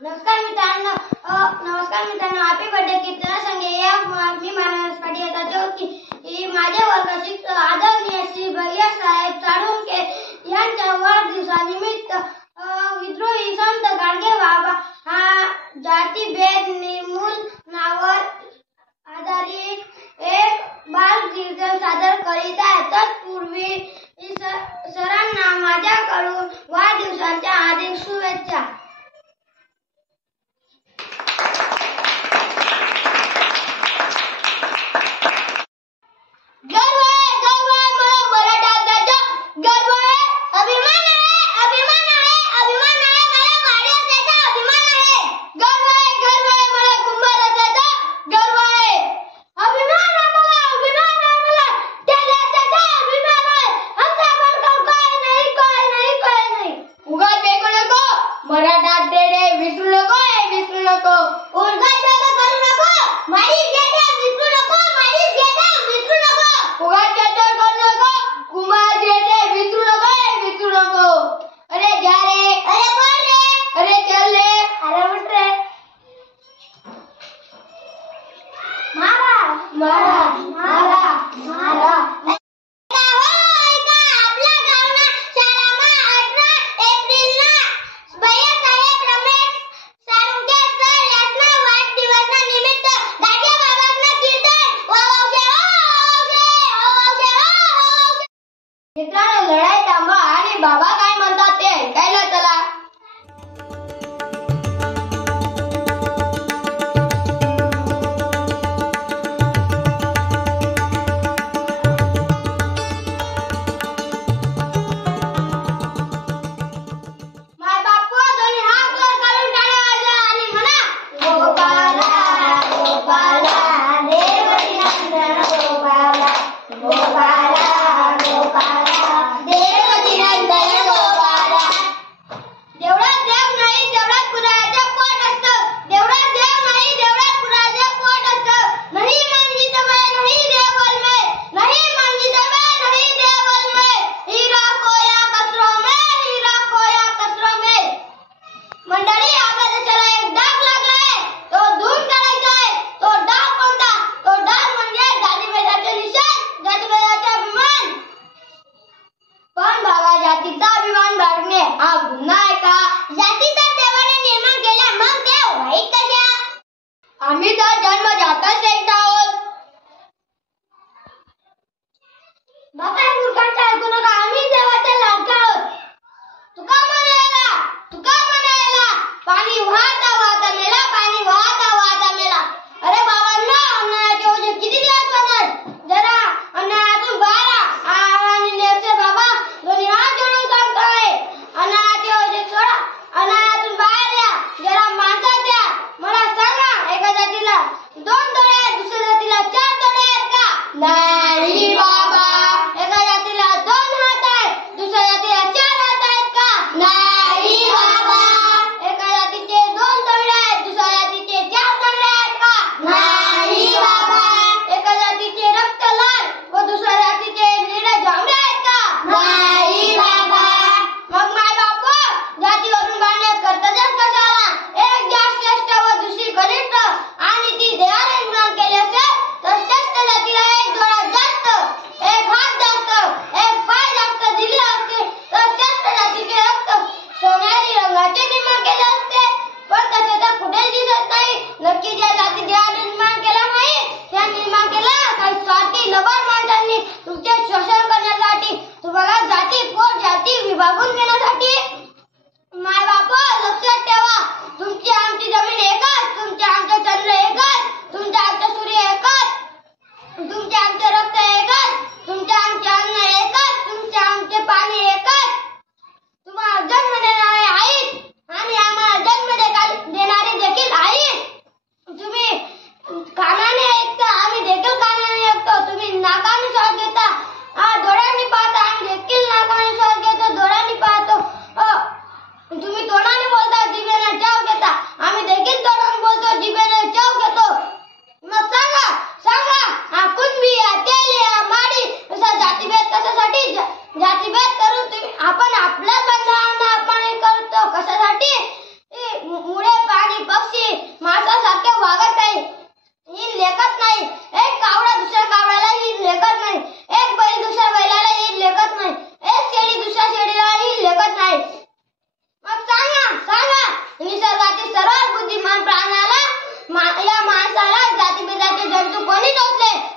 नमस्कार मित्रांनो happy birthday कीर्तना संगे या मी मानससाठी येतात की माझ्या वर्गाची आदरणीय श्री भैया साहेब चाळुंके यांच्या वाढदिवसानिमित्त विद्रोही संत गाडगे बाबा हा जातीभेद निर्मूलनावर आधारित एक बाल कीर्तन सादर करीत आहे। तत्पूर्वी सरांना माझ्याकडून वाढदिवसाच्या हार्दिक शुभेच्छा। मित्रांनो लढाई थांबवा आणि बाबा काय म्हणतात ते ऐकायला चला। आम्ही तर जन्मजातच एक आहोत। बाबा मूर्खांचं ऐकू नका, आम्ही देवाचे लाडके आहोत। तुका म्हणायला पाणी वाहता वाहता मेला, पाणी वाहता वाहता मेला। अरे बाबांना अन्नाचे ओझे किती दिवस वाहणार? जरा अन्नातून बाहेर आणि नेमसे बाबा दोन्ही हात जोडून सांगतोय, अन्नाचे ओझे सोडा, अन्नातून बाहेर या, जरा माणसात या। मला सांगा, एका जातीला 2 डोळे आहेत, दुसऱ्या जातीला 4 डोळे आहेत का? नाही बाबा। एका जातीला 2 हात आहेत, दुसऱ्या जातीला 4 हात आहेत का? नाही बाबा। एका जातीचे 2 तळवे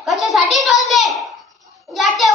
कशासाठी टोचले? ज्याचे